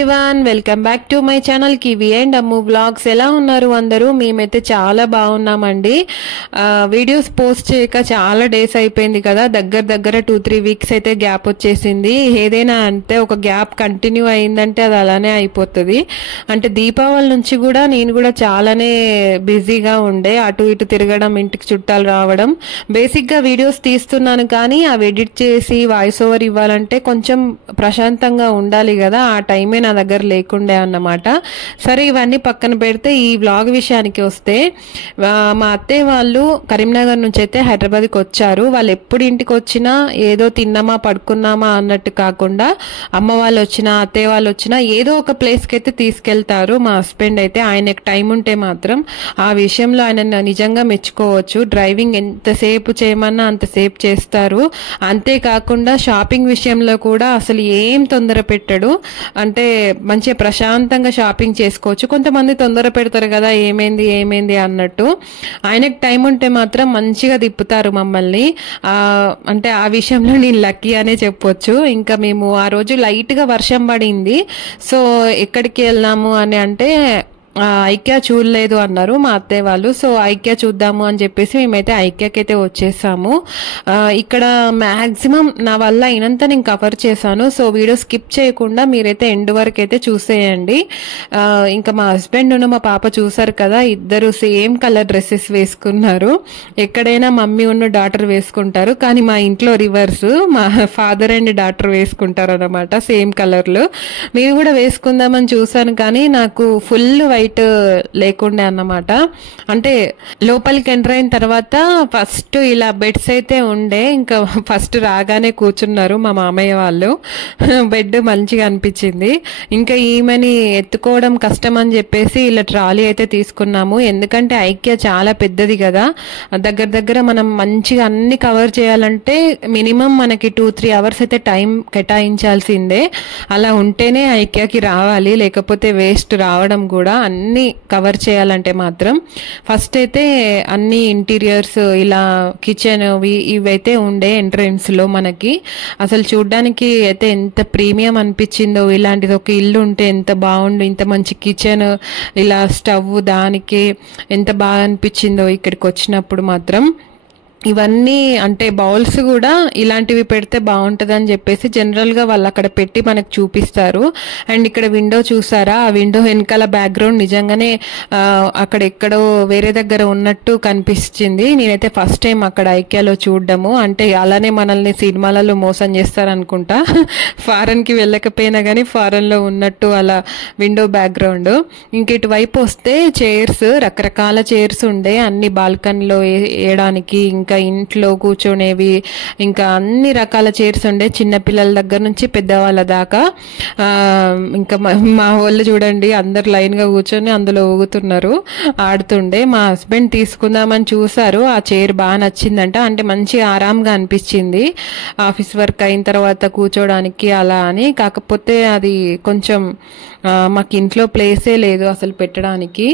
Everyone, welcome back to my channel kiwi and Ammu vlogs. ఎలా ఉన్నారు అందరూ? మేమైతే చాలా బాగున్నామండి. వీడియోస్ పోస్ట్ చేయక చాలా డేస్ అయిపోయింది కదా, దగ్గర 2-3 వీక్స్ అయితే గ్యాప్ వచ్చేసింది. ఏదైనా అంటే ఒక గ్యాప్ కంటిన్యూ అయిందంటే అది అలానే అయిపోతుంది. అంటే దీపావళి నుంచి కూడా నేను కూడా చాలానే బిజీగా ఉండే, అటు ఇటు తిరగడం, ఇంటికి చుట్టాలు రావడం. బేసిక్గా వీడియోస్ తీస్తున్నాను కానీ అవి ఎడిట్ చేసి వాయిస్ ఓవర్ ఇవ్వాలంటే కొంచెం ప్రశాంతంగా ఉండాలి కదా, ఆ టైమే నా దగ్గర లేకుండే అన్నమాట. సరే, ఇవన్నీ పక్కన పెడితే ఈ వ్లాగ్ విషయానికి వస్తే, మా అత్తయ్య వాళ్ళు కరీంనగర్ నుంచి అయితే హైదరాబాద్కి వచ్చారు. వాళ్ళు ఎప్పుడు ఇంటికి వచ్చినా ఏదో తిన్నామా పడుకున్నామా అన్నట్టు కాకుండా అమ్మ వాళ్ళు వచ్చినా అత్తయ్య వాళ్ళు వచ్చినా ఏదో ఒక ప్లేస్కి అయితే తీసుకెళ్తారు. మా హస్బెండ్ అయితే ఆయనకు టైం ఉంటే మాత్రం ఆ విషయంలో ఆయన నిజంగా మెచ్చుకోవచ్చు. డ్రైవింగ్ ఎంతసేపు చేయమన్నా అంతసేపు చేస్తారు. అంతేకాకుండా షాపింగ్ విషయంలో కూడా అసలు ఏం తొందర పెట్టడు. అంటే మంచిగా ప్రశాంతంగా షాపింగ్ చేసుకోవచ్చు. కొంతమంది తొందర పెడతారు కదా, ఏమైంది అన్నట్టు. ఆయనకు టైం ఉంటే మాత్రం మంచిగా తిప్పుతారు మమ్మల్ని. అంటే ఆ విషయంలో నేను లక్కీ అనే చెప్పొచ్చు. ఇంకా మేము ఆ రోజు లైట్ గా వర్షం పడింది. సో ఎక్కడికి వెళ్దాము అని అంటే ఐక్యా చూడలేదు అన్నారు మా అత్తయ్య వాళ్ళు. సో ఐక్యా చూద్దాము అని చెప్పేసి మేమైతే ఐక్యాకి అయితే వచ్చేసాము. ఇక్కడ మ్యాక్సిమం నా వల్ల అయినంత నేను కవర్ చేశాను. సో వీడియో స్కిప్ చేయకుండా మీరైతే ఎండ్ వరకు అయితే చూసేయండి. ఇంకా మా హస్బెండ్ మా పాప చూసారు కదా, ఇద్దరు సేమ్ కలర్ డ్రెస్సెస్ వేసుకున్నారు. ఎక్కడైనా మమ్మీ ఉన్న డాటర్ వేసుకుంటారు, కానీ మా ఇంట్లో రివర్స్, మా ఫాదర్ అండ్ డాటర్ వేసుకుంటారు అనమాట సేమ్ కలర్లు. మీరు కూడా వేసుకుందామని చూసాను కానీ నాకు ఫుల్ వైట్ లేకుండే అన్నమాట. అంటే లోపలికి ఎంటర్ అయిన తర్వాత ఫస్ట్ ఇలా బెడ్స్ అయితే ఉండే, ఇంకా ఫస్ట్ రాగానే కూర్చున్నారు మా మామయ్య వాళ్ళు. బెడ్ మంచిగా అనిపించింది. ఇంకా ఈమెని ఎత్తుకోవడం కష్టం అని చెప్పేసి ఇలా ట్రాలీ అయితే తీసుకున్నాము. ఎందుకంటే ఐక్య చాలా పెద్దది కదా, దగ్గర మనం మంచిగా అన్ని కవర్ చేయాలంటే మినిమం మనకి 2-3 అవర్స్ అయితే టైం కేటాయించాల్సిందే. అలా ఉంటేనే ఐక్యకి రావాలి, లేకపోతే వేస్ట్ రావడం కూడా. అన్ని కవర్ చేయాలంటే మాత్రం ఫస్ట్ అయితే అన్ని ఇంటీరియర్స్ ఇలా కిచెన్ ఇవైతే ఉండే ఎంట్రన్స్ లో మనకి. అసలు చూడ్డానికి అయితే ఎంత ప్రీమియం అనిపించిందో, ఇలాంటిది ఒక ఇల్లు ఉంటే ఎంత బాగుండు, ఇంత మంచి కిచెన్, ఇలా స్టవ్, దానికి ఎంత బాగా అనిపించిందో ఇక్కడికి వచ్చినప్పుడు మాత్రం. ఇవన్నీ అంటే బౌల్స్ కూడా ఇలాంటివి పెడితే బాగుంటుంది అని చెప్పేసి జనరల్ గా వాళ్ళు అక్కడ పెట్టి మనకు చూపిస్తారు. అండ్ ఇక్కడ విండో చూసారా, ఆ విండో వెనకాల బ్యాక్గ్రౌండ్ నిజంగానే అక్కడ ఎక్కడో వేరే దగ్గర ఉన్నట్టు కనిపించింది. నేనైతే ఫస్ట్ టైం అక్కడ ఐక్యాలో చూడడము. అంటే అలానే మనల్ని సినిమాలలో మోసం చేస్తారనుకుంటా, ఫారెన్ కి వెళ్ళకపోయినా కానీ ఫారెన్ లో ఉన్నట్టు అలా విండో బ్యాక్గ్రౌండ్. ఇంక ఇటువైపు వస్తే చైర్స్, రకరకాల చైర్స్ ఉండే, అన్ని బాల్కనీలో వేయడానికి, ఇంకా ఇంట్లో కూర్చొనేవి, ఇంకా అన్ని రకాల చైర్స్ ఉండే, చిన్న పిల్లల దగ్గర నుంచి పెద్దవాళ్ళ దాకా. ఇంకా మా వాళ్ళు చూడండి అందరు లైన్ గా కూర్చొని అందులో ఊగుతున్నారు, ఆడుతుండే. మా హస్బెండ్ తీసుకుందామని చూసారు, ఆ చైర్ బాగా నచ్చిందంట. అంటే మంచి ఆరాంగా అనిపించింది ఆఫీస్ వర్క్ అయిన తర్వాత కూర్చోడానికి అలా అని. కాకపోతే అది కొంచెం మాకు ఇంట్లో ప్లేసే లేదు అసలు పెట్టడానికి,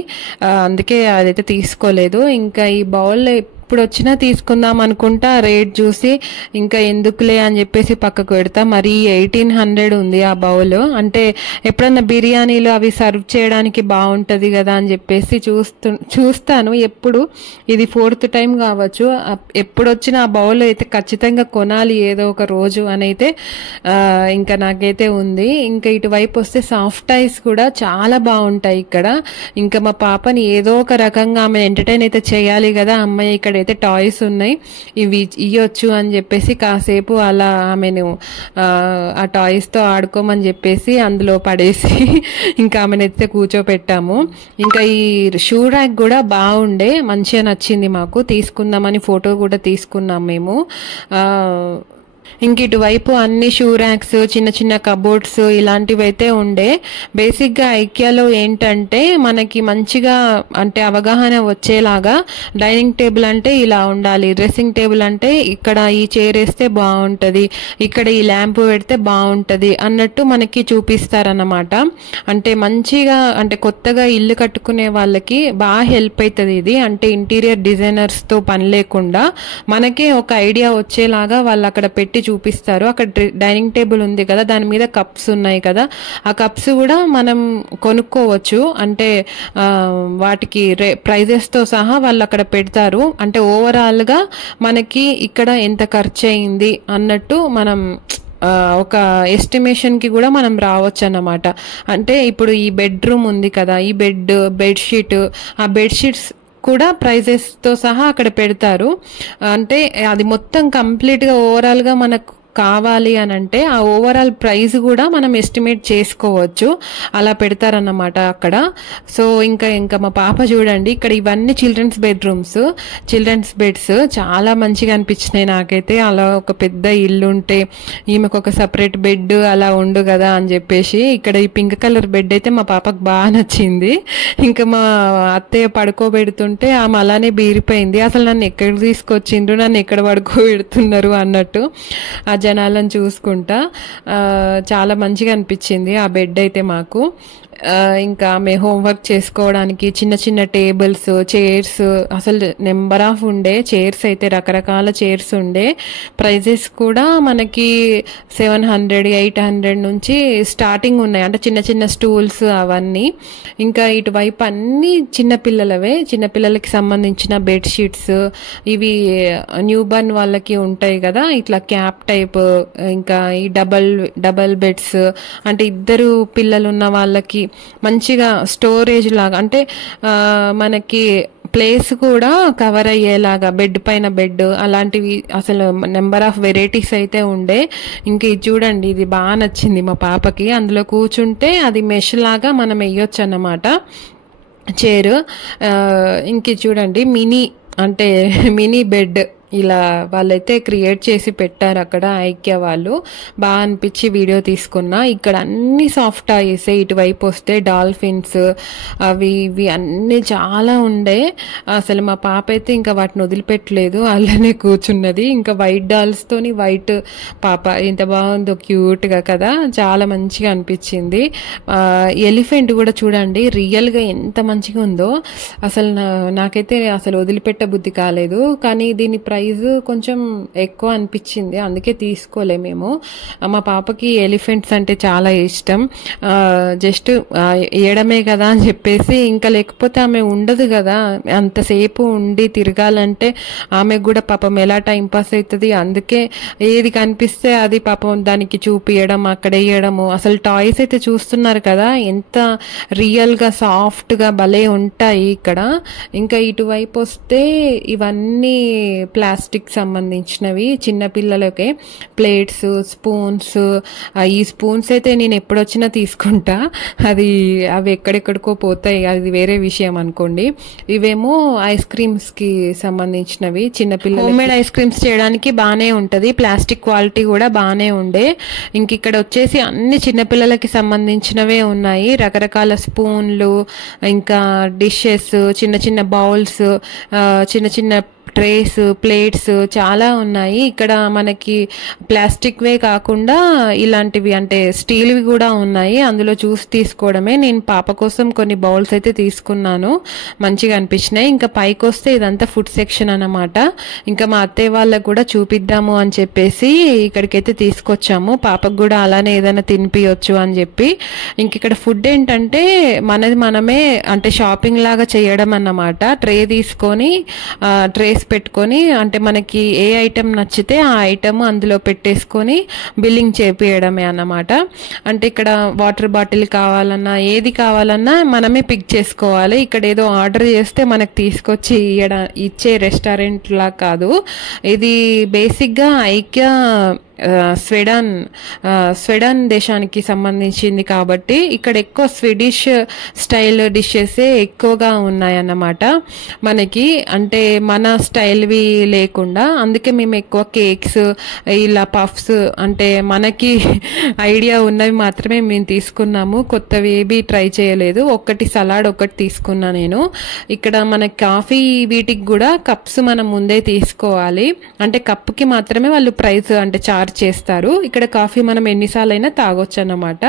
అందుకే అదైతే తీసుకోలేదు. ఇంకా ఈ బౌల్ ఇప్పుడు వచ్చినా తీసుకుందాం అనుకుంటా, రేట్ చూసి ఇంకా ఎందుకులే అని చెప్పేసి పక్కకు పెడతా. మరి 1800 ఉంది ఆ బౌల్. అంటే ఎప్పుడన్నా బిర్యానీలు అవి సర్వ్ చేయడానికి బాగుంటది కదా అని చెప్పేసి చూస్తాను ఎప్పుడు. ఇది 4th టైం కావచ్చు, ఎప్పుడు వచ్చినా ఆ బౌల్ అయితే ఖచ్చితంగా కొనాలి ఏదో ఒక రోజు అని అయితే ఇంకా నాకైతే ఉంది. ఇంకా ఇటువైపు వస్తే సాఫ్ట్ ఐస్ కూడా చాలా బాగుంటాయి ఇక్కడ. ఇంకా మా పాపని ఏదో ఒక రకంగా ఆమె ఎంటర్టైన్ అయితే చేయాలి కదా, అమ్మాయి ఇక్కడ అయితే టాయ్స్ ఉన్నాయి ఇవి ఇయ్యొచ్చు అని చెప్పేసి కాసేపు అలా ఆమెను ఆ టాయ్స్ తో ఆడుకోమని చెప్పేసి అందులో పడేసి ఇంకా ఆమెనైతే కూర్చోపెట్టాము. ఇంకా ఈ షూ ర్యాక్ కూడా బాగుండే, మంచిగా నచ్చింది మాకు, తీసుకుందామని ఫోటో కూడా తీసుకున్నాం మేము. ఇంక ఇటువైపు అన్ని షూ ర్యాక్స్, చిన్న కబోర్డ్స్ ఇలాంటివి అయితే ఉండే. బేసిక్ గా ఐక్యాలో ఏంటంటే మనకి మంచిగా అంటే అవగాహన వచ్చేలాగా డైనింగ్ టేబుల్ అంటే ఇలా ఉండాలి, డ్రెస్సింగ్ టేబుల్ అంటే ఇక్కడ ఈ చైర్ వేస్తే బాగుంటది, ఇక్కడ ఈ ల్యాంప్ పెడితే బాగుంటది అన్నట్టు మనకి చూపిస్తారన్నమాట. అంటే మంచిగా, అంటే కొత్తగా ఇల్లు కట్టుకునే వాళ్ళకి బాగా హెల్ప్ అవుతుంది ఇది. అంటే ఇంటీరియర్ డిజైనర్స్ తో పని లేకుండా మనకే ఒక ఐడియా వచ్చేలాగా వాళ్ళు అక్కడ పెట్టి పెట్టి చూపిస్తారు. అక్కడ డైనింగ్ టేబుల్ ఉంది కదా, దాని మీద కప్స్ ఉన్నాయి కదా, ఆ కప్స్ కూడా మనం కొనుక్కోవచ్చు. అంటే వాటికి ప్రైజెస్తో సహా వాళ్ళు అక్కడ పెడతారు. అంటే ఓవరాల్గా మనకి ఇక్కడ ఎంత ఖర్చు అయింది అన్నట్టు మనం ఒక ఎస్టిమేషన్కి కూడా మనం రావచ్చు అన్నమాట. అంటే ఇప్పుడు ఈ బెడ్రూమ్ ఉంది కదా, ఈ బెడ్షీట్, ఆ బెడ్షీట్స్ కూడా ప్రైజెస్తో సహా అక్కడ పెడతారు. అంటే అది మొత్తం కంప్లీట్గా ఓవరాల్గా మనకు కావాలి అని అంటే ఆ ఓవరాల్ ప్రైస్ కూడా మనం ఎస్టిమేట్ చేసుకోవచ్చు, అలా పెడతారన్నమాట అక్కడ. సో ఇంకా మా పాప చూడండి, ఇక్కడ ఇవన్నీ చిల్డ్రన్స్ బెడ్స్ చాలా మంచిగా అనిపించినాయి నాకైతే. అలా ఒక పెద్ద ఇల్లు ఉంటే ఈమెకు ఒక సపరేట్ బెడ్ అలా ఉండు కదా అని చెప్పేసి, ఇక్కడ ఈ పింక్ కలర్ బెడ్ అయితే మా పాపకు బాగా నచ్చింది. ఇంకా మా అత్తయ్య పడుకోబెడుతుంటే ఆమె అలానే బీరిపోయింది, అసలు నన్ను ఎక్కడ తీసుకొచ్చిండ్రు, నన్ను ఎక్కడ పడుకోబెడుతున్నారు అన్నట్టు ఆ జనాలను చూసుకుంటా. చాలా మంచిగా అనిపించింది ఆ బెడ్ అయితే మాకు. ఇంకా ఆమె హోంవర్క్ చేసుకోవడానికి చిన్న చిన్న టేబుల్స్, చైర్స్, అసలు నెంబర్ ఆఫ్ ఉండే చైర్స్ అయితే, రకరకాల చైర్స్ ఉండే. ప్రైజెస్ కూడా మనకి 700, 800 నుంచి స్టార్టింగ్ ఉన్నాయి, అంటే చిన్న చిన్న స్టూల్స్ అవన్నీ. ఇంకా ఇటువైపు అన్ని చిన్నపిల్లలకి సంబంధించిన బెడ్షీట్స్, ఇవి న్యూ బర్న్ వాళ్ళకి ఉంటాయి కదా ఇట్లా క్యాప్ టైప్, ఇంకా ఈ డబల్ బెడ్స్, అంటే ఇద్దరు పిల్లలు ఉన్న వాళ్ళకి మంచిగా స్టోరేజ్ లాగా, అంటే మనకి ప్లేస్ కూడా కవర్ అయ్యేలాగా బెడ్ పైన బెడ్ అలాంటివి, అసలు నెంబర్ ఆఫ్ వెరైటీస్ అయితే ఉండే. ఇంక ఇది చూడండి, ఇది బాగా నచ్చింది మా పాపకి. అందులో కూర్చుంటే అది మెష్ లాగా మనం వేయొచ్చు అన్నమాట చైర్. ఇంక చూడండి మినీ బెడ్ ఇలా వాళ్ళైతే క్రియేట్ చేసి పెట్టారు అక్కడ ఐక్య వాళ్ళు. బాగా అనిపించి వీడియో తీసుకున్నా. ఇక్కడ అన్ని సాఫ్ట్ టాయ్స్, ఇటువైపు వస్తే డాల్ఫిన్స్ అవి ఇవి అన్ని చాలా ఉండే. అసలు మా పాప అయితే ఇంకా వాటిని వదిలిపెట్టలేదు, అలానే కూర్చున్నది. ఇంకా వైట్ డాల్స్ తోని వైట్ పాప ఎంత బాగుందో, క్యూట్ గా కదా, చాలా మంచిగా అనిపించింది. ఎలిఫెంట్ కూడా చూడండి రియల్ గా ఎంత మంచిగా ఉందో, అసలు నాకైతే అసలు వదిలిపెట్ట బుద్ధి కాలేదు. కానీ దీని ప్రైస్ కొంచెం ఎక్కువ అనిపించింది, అందుకే తీసుకోలే మేము. మా పాపకి ఎలిఫెంట్స్ అంటే చాలా ఇష్టం. జస్ట్ ఏడమే కదా అని చెప్పేసి, ఇంకా లేకపోతే ఆమె ఉండదు కదా, అంతసేపు ఉండి తిరగాలంటే ఆమెకు కూడా పాపం ఎలా టైంపాస్ అవుతుంది. అందుకే ఏది కనిపిస్తే అది పాపం దానికి చూపియడం, అక్కడ వేయడము. అసలు టాయ్స్ అయితే చూస్తున్నారు కదా ఎంత రియల్ గా సాఫ్ట్ గా భలే ఉంటాయి ఇక్కడ. ఇంకా ఇటువైపు వస్తే ఇవన్నీ ప్లాస్టిక్ సంబంధించినవి, చిన్నపిల్లలకే ప్లేట్స్, స్పూన్స్. ఈ స్పూన్స్ అయితే నేను ఎప్పుడొచ్చినా తీసుకుంటా, అవి ఎక్కడెక్కడికో పోతాయి, అది వేరే విషయం అనుకోండి. ఇవేమో ఐస్ క్రీమ్స్ కి సంబంధించినవి, చిన్నపిల్లలు హోమ్ మేడ్ ఐస్ క్రీమ్స్ చేయడానికి బాగానే ఉంటది, ప్లాస్టిక్ క్వాలిటీ కూడా బాగానే ఉండే. ఇంక ఇక్కడ వచ్చేసి అన్ని చిన్నపిల్లలకి సంబంధించినవే ఉన్నాయి, రకరకాల స్పూన్లు, ఇంకా డిషెస్, చిన్న చిన్న బౌల్స్, చిన్న చిన్న ట్రేస్, ప్లేట్స్ చాలా ఉన్నాయి. ఇక్కడ మనకి ప్లాస్టిక్వే కాకుండా ఇలాంటివి అంటే స్టీల్వి కూడా ఉన్నాయి, అందులో చూసి తీసుకోవడమే. నేను పాప కోసం కొన్ని బౌల్స్ అయితే తీసుకున్నాను, మంచిగా అనిపించినాయి. ఇంకా పైకి వస్తే ఇదంతా ఫుడ్ సెక్షన్ అన్నమాట. ఇంకా మా అత్తయ్య వాళ్ళకు కూడా చూపిద్దాము అని చెప్పేసి ఇక్కడికైతే తీసుకొచ్చాము, పాపకు కూడా అలానే ఏదైనా తినిపించవచ్చు అని చెప్పి. ఇంక ఇక్కడ ఫుడ్ ఏంటంటే మనమే అంటే షాపింగ్ లాగా చేయడం అన్నమాట. ట్రే తీసుకొని ట్రేస్ పెట్టుకొని, అంటే మనకి ఏ ఐటెం నచ్చితే ఆ ఐటమ్ అందులో పెట్టేసుకొని బిల్లింగ్ చేపియడమే అన్నమాట. అంటే ఇక్కడ వాటర్ బాటిల్ కావాలన్నా ఏది కావాలన్నా మనమే పిక్ చేసుకోవాలి. ఇక్కడ ఏదో ఆర్డర్ చేస్తే మనకు తీసుకొచ్చి ఇచ్చే రెస్టారెంట్ లా కాదు ఇది. బేసిక్ గా ఐక్య స్వెడన్ దేశానికి సంబంధించింది కాబట్టి ఇక్కడ ఎక్కువ స్వీడిష్ స్టైల్ డిషెస్ ఎక్కువగా ఉన్నాయన్నమాట మనకి, అంటే మన స్టైల్వి లేకుండా. అందుకే మేము ఎక్కువ కేక్స్, ఇలా పఫ్స్, అంటే మనకి ఐడియా ఉన్నవి మాత్రమే మేము తీసుకున్నాము, కొత్తవి ఏవి ట్రై చేయలేదు. ఒక్కటి సలాడ్ ఒకటి తీసుకున్నా నేను. ఇక్కడ మన కాఫీ వీటికి కూడా కప్స్ మనం ముందే తీసుకోవాలి, అంటే కప్పుకి మాత్రమే వాళ్ళు ప్రైస్ అంటే చార్జ్ ఛార్జ్ చేస్తారు. ఇక్కడ కాఫీ మనం ఎన్నిసార్లు అయినా తాగొచ్చు అన్నమాట.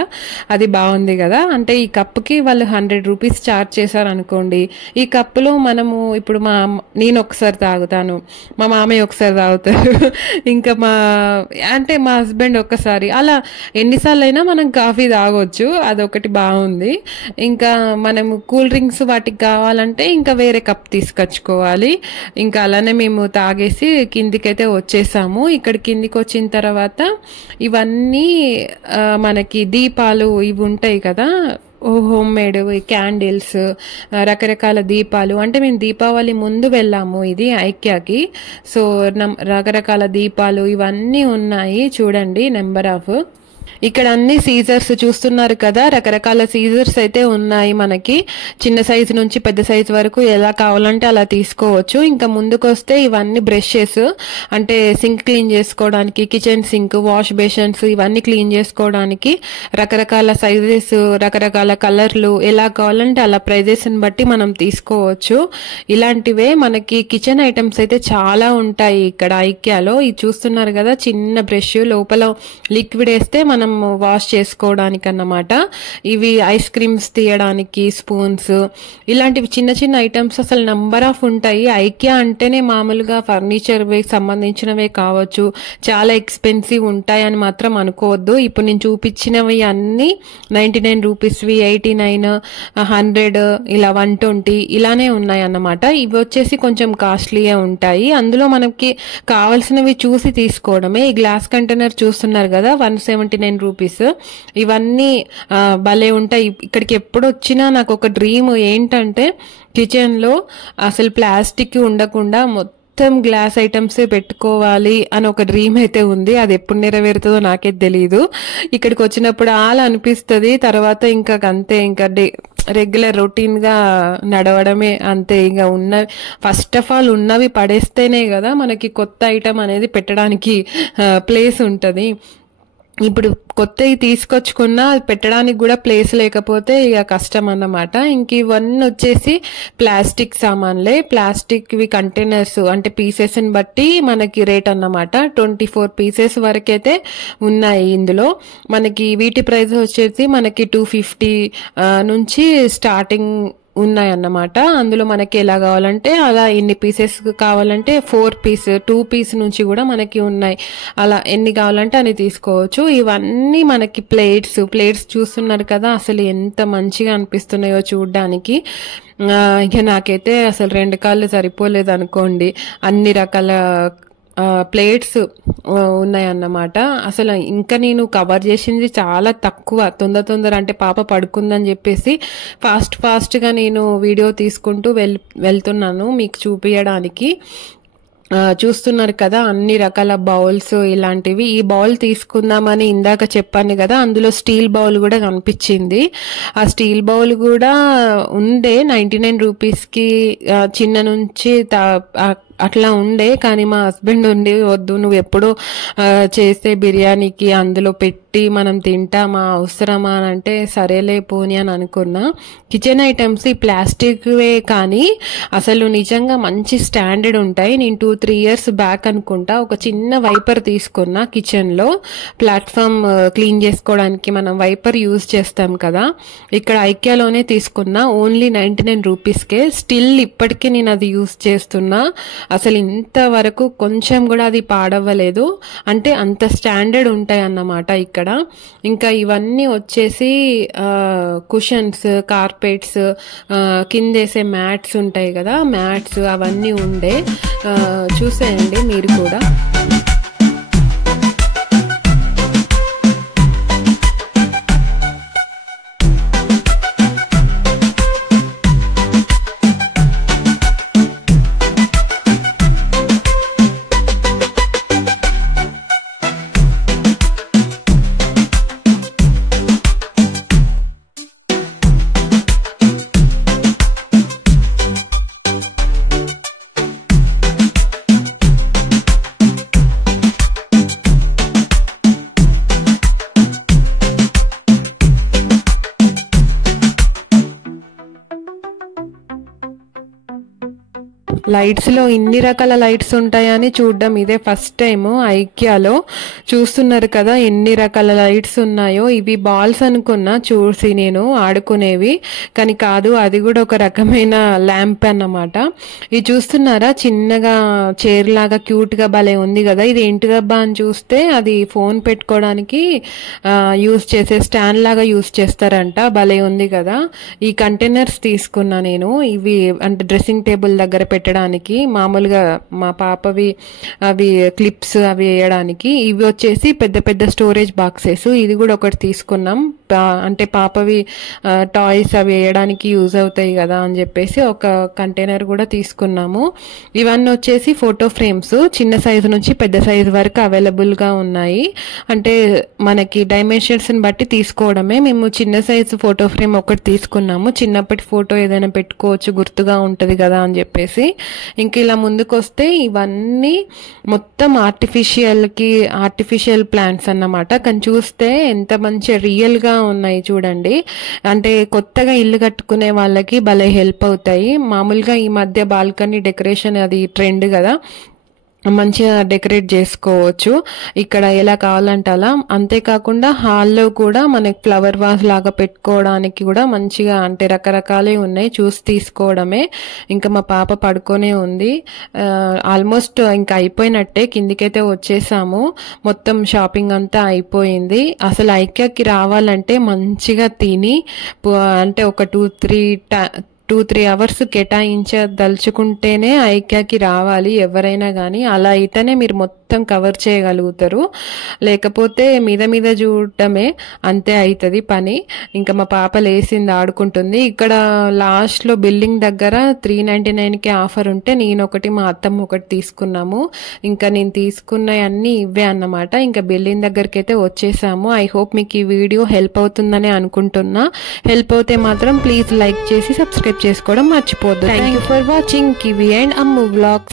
అది బాగుంది కదా. అంటే ఈ కప్పుకి వాళ్ళు 100 రూపీస్ ఛార్జ్ చేశారు అనుకోండి, ఈ కప్పులో మనము ఇప్పుడు నేను ఒకసారి తాగుతాను, మా మామయ్య ఒకసారి తాగుతారు, ఇంకా మా హస్బెండ్ ఒక్కసారి, అలా ఎన్నిసార్లు అయినా మనం కాఫీ తాగొచ్చు. అదొకటి బాగుంది. ఇంకా మనము కూల్ డ్రింక్స్ వాటికి కావాలంటే ఇంకా వేరే కప్ తీసుకొచ్చుకోవాలి. ఇంకా అలానే మేము తాగేసి కిందికైతే వచ్చేసాము. ఇక్కడ కిందికి వచ్చిన తర్వాత ఇవన్నీ మనకి దీపాలు ఇవి ఉంటాయి కదా, హోమ్ మేడ్ క్యాండిల్స్, రకరకాల దీపాలు. అంటే మేము దీపావళి ముందు వెళ్ళాము ఇది ఐక్యాకి. సో రకరకాల దీపాలు ఇవన్నీ ఉన్నాయి చూడండి, నెంబర్ ఆఫ్. ఇక్కడ అన్ని సీజర్స్ చూస్తున్నారు కదా, రకరకాల సీజర్స్ అయితే ఉన్నాయి మనకి. చిన్న సైజు నుంచి పెద్ద సైజు వరకు ఎలా కావాలంటే అలా తీసుకోవచ్చు. ఇంకా ముందుకొస్తే ఇవన్నీ బ్రషెస్, అంటే సింక్ క్లీన్ చేసుకోవడానికి, కిచెన్ సింక్, వాష్ బేషన్స్ ఇవన్నీ క్లీన్ చేసుకోవడానికి రకరకాల సైజెస్, రకరకాల కలర్లు, ఎలా కావాలంటే అలా ప్రైజెస్ని బట్టి మనం తీసుకోవచ్చు. ఇలాంటివే మనకి కిచెన్ ఐటమ్స్ అయితే చాలా ఉంటాయి ఇక్కడ ఐక్యాలో. ఇది చూస్తున్నారు కదా, చిన్న బ్రష్, లోపల లిక్విడ్ వేస్తే మనం వాష్ చేసుకోవడానికి అన్నమాట. ఇవి ఐస్ క్రీమ్స్ తీయడానికి స్పూన్స్, ఇలాంటివి చిన్న చిన్న ఐటమ్స్ అసలు నంబర్ ఆఫ్ ఉంటాయి. ఐక్యా అంటేనే మామూలుగా ఫర్నిచర్ సంబంధించినవే కావచ్చు, చాలా ఎక్స్పెన్సివ్ ఉంటాయని మాత్రం అనుకోవద్దు. ఇప్పుడు నేను చూపించినవి అన్ని 99 రూపీస్వి, 89, 100, ఇలా 120 ఇలానే ఉన్నాయి అన్నమాట. ఇవి వచ్చేసి కొంచెం కాస్ట్లీయే ఉంటాయి. అందులో మనకి కావాల్సినవి చూసి తీసుకోవడమే. ఈ గ్లాస్ కంటైనర్ చూస్తున్నారు కదా, 179 రూపీస్. ఇవన్నీ భలే ఉంటాయి. ఇక్కడికి ఎప్పుడు వచ్చినా నాకు ఒక డ్రీమ్ ఏంటంటే, కిచెన్ లో అసలు ప్లాస్టిక్ ఉండకుండా మొత్తం గ్లాస్ ఐటమ్సే పెట్టుకోవాలి అని ఒక డ్రీమ్ అయితే ఉంది. అది ఎప్పుడు నెరవేరుతుందో నాకే తెలియదు. ఇక్కడికి వచ్చినప్పుడు అలా అనిపిస్తుంది. తర్వాత ఇంకా అంతే, ఇంకా రెగ్యులర్ రొటీన్ గా నడవడమే అంతే. ఇంకా ఫస్ట్ ఆఫ్ ఆల్ ఉన్నవి పడేస్తేనే కదా మనకి కొత్త ఐటమ్ అనేది పెట్టడానికి ప్లేస్ ఉంటది. ఇప్పుడు కొత్తవి తీసుకొచ్చుకున్నా పెట్టడానికి కూడా ప్లేస్ లేకపోతే ఇక కష్టం అన్నమాట. ఇంక ఇవన్నీ వచ్చేసి ప్లాస్టిక్ సామాన్లే. ప్లాస్టిక్వి కంటైనర్స్, అంటే పీసెస్ని బట్టి మనకి రేట్ అన్నమాట. 24 పీసెస్ వరకైతే ఉన్నాయి ఇందులో. మనకి వీటి ప్రైస్ వచ్చేసి మనకి 250 నుంచి స్టార్టింగ్ ఉన్నాయన్నమాట. అందులో మనకి ఎలా కావాలంటే అలా, ఎన్ని పీసెస్ కావాలంటే 4 పీస్, 2 పీస్ నుంచి కూడా మనకి ఉన్నాయి. అలా ఎన్ని కావాలంటే అని తీసుకోవచ్చు. ఇవన్నీ మనకి ప్లేట్స్ చూస్తున్నారు కదా, అసలు ఎంత మంచిగా అనిపిస్తున్నాయో చూడ్డానికి. ఇక నాకైతే అసలు 2 కాళ్ళు సరిపోలేదు అనుకోండి, అన్ని రకాల ప్లేట్స్ ఉన్నాయన్నమాట. అసలు ఇంకా నేను కవర్ చేసింది చాలా తక్కువ, తొందర అంటే పాప పడుకుందని చెప్పేసి ఫాస్ట్గా నేను వీడియో తీసుకుంటూ వెళ్తున్నాను మీకు చూపించడానికి. చూస్తున్నారు కదా, అన్ని రకాల బౌల్స్ ఇలాంటివి. ఈ బౌల్ తీసుకుందామని ఇందాక చెప్పాను కదా, అందులో స్టీల్ బౌల్ కూడా కనిపించింది. ఆ స్టీల్ బౌల్ కూడా ఉండే 99 రూపీస్కి, చిన్న నుంచి అట్లా ఉండే. కానీ మా హస్బెండ్ ఉండి, వద్దు నువ్వు ఎప్పుడో చేస్తే బిర్యానీకి అందులో పెట్టి మనం తింటామా, అవసరమా అని అంటే సరేలే పోని అని అనుకున్నా. కిచెన్ ఐటమ్స్ ఈ ప్లాస్టిక్వే కానీ అసలు నిజంగా మంచి స్టాండర్డ్ ఉంటాయి. నేను 2-3 ఇయర్స్ బ్యాక్ అనుకుంటా ఒక చిన్న వైపర్ తీసుకున్నా కిచెన్లో. ప్లాట్ఫామ్ క్లీన్ చేసుకోవడానికి మనం వైపర్ యూజ్ చేస్తాం కదా, ఇక్కడ ఐక్యాలోనే తీసుకున్నా. ఓన్లీ 99 రూపీస్కే. స్టిల్ ఇప్పటికీ నేను అది యూజ్ చేస్తున్నా. అసలు ఇంతవరకు కొంచెం కూడా అది పాడవ్వలేదు. అంటే అంత స్టాండర్డ్ ఉంటాయి అన్నమాట ఇక్కడ. ఇంకా ఇవన్నీ వచ్చేసి కుషన్స్, కార్పెట్స్, కిందేసే మ్యాట్స్ ఉంటాయి కదా, మ్యాట్స్ అవన్నీ ఉండే. చూసేయండి మీరు కూడా. లైట్స్ లో ఇన్ని రకాల లైట్స్ ఉంటాయని చూడడం ఇదే ఫస్ట్ టైం. ఐక్యాలో చూస్తున్నారు కదా ఎన్ని రకాల లైట్స్ ఉన్నాయో. ఇవి బాల్స్ అనుకున్నా చూసి నేను ఆడుకునేవి, కానీ కాదు, అది కూడా ఒక రకమైన ల్యాంప్ అన్నమాట. ఇది చూస్తున్నారా చిన్నగా చైర్ లాగా క్యూట్ గా భలే ఉంది కదా. ఇది ఏంటిదబ్బా అని చూస్తే అది ఫోన్ పెట్టుకోవడానికి యూజ్ చేసే స్టాండ్ లాగా యూజ్ చేస్తారంట. భలే ఉంది కదా. ఈ కంటైనర్స్ తీసుకున్నా నేను, ఇవి అంటే డ్రెస్సింగ్ టేబుల్ దగ్గర పెట్టడానికి, మామూలుగా మా పాపవి అవి క్లిప్స్ అవి వేయడానికి. ఇవి వచ్చేసి పెద్ద పెద్ద స్టోరేజ్ బాక్సెస్. ఇది కూడా ఒకటి తీసుకున్నాం, అంటే పాపవి టాయ్స్ అవి వేయడానికి యూజ్ అవుతాయి కదా అని చెప్పేసి ఒక కంటైనర్ కూడా తీసుకున్నాము. ఇవన్నీ వచ్చేసి ఫోటో ఫ్రేమ్స్, చిన్న సైజు నుంచి పెద్ద సైజు వరకు అవైలబుల్ గా ఉన్నాయి. అంటే మనకి డైమెన్షన్స్ బట్టి తీసుకోవడమే. మేము చిన్న సైజు ఫోటో ఫ్రేమ్ ఒకటి తీసుకున్నాము, చిన్నప్పటి ఫోటో ఏదైనా పెట్టుకోవచ్చు గుర్తుగా ఉంటది కదా అని చెప్పేసి. ఇంక ఇలా ముందుకు వస్తే ఇవన్నీ మొత్తం ఆర్టిఫిషియల్ ప్లాంట్స్ అన్నమాట. కానీ చూస్తే ఎంత మంచి రియల్ గా ఉన్నాయి చూడండి. అంటే కొత్తగా ఇల్లు కట్టుకునే వాళ్ళకి భలే హెల్ప్ అవుతాయి. మామూలుగా ఈ మధ్య బాల్కనీ డెకరేషన్ అది ట్రెండ్ కదా, మంచిగా డెకరేట్ చేసుకోవచ్చు ఇక్కడ ఎలా కావాలంటే అలా. అంతేకాకుండా హాల్లో కూడా మనకి ఫ్లవర్ వాజ్ లాగా పెట్టుకోవడానికి కూడా మంచిగా, అంటే రకరకాలే ఉన్నాయి, చూసి తీసుకోవడమే. ఇంకా మా పాప పడుకొనే ఉంది. ఆల్మోస్ట్ ఇంకా అయిపోయినట్టే, కిందికైతే వచ్చేసాము. మొత్తం షాపింగ్ అంతా అయిపోయింది. అసలు ఐక్యాకి రావాలంటే మంచిగా తిని, అంటే ఒక 2-3 అవర్స్ కేటాయించదలుచుకుంటేనే ఐక్యాకి రావాలి ఎవరైనా కానీ. అలా అయితేనే మీరు మొత్తం కవర్ చేయగలుగుతారు, లేకపోతే మీద చూడటమే అంతే అవుతుంది పని. ఇంకా మా పాప లేసింది, ఆడుకుంటుంది. ఇక్కడ లాస్ట్ లో బిల్డింగ్ దగ్గర 399కి ఆఫర్ ఉంటే నేను ఒకటి మా అత్తమ్మ ఒకటి తీసుకున్నాము. ఇంకా నేను తీసుకున్నవన్నీ ఇవే అన్నమాట. ఇంకా బిల్డింగ్ దగ్గరికి అయితే వచ్చేసాము. ఐ హోప్ మీకు ఈ వీడియో హెల్ప్ అవుతుందని అనుకుంటున్నా. హెల్ప్ అవుతే మాత్రం ప్లీజ్ లైక్ చేసి సబ్స్క్రైబ్ చేసుకోవడం మర్చిపోద్దు. Thank you for watching Kiwi and Ammu vlogs.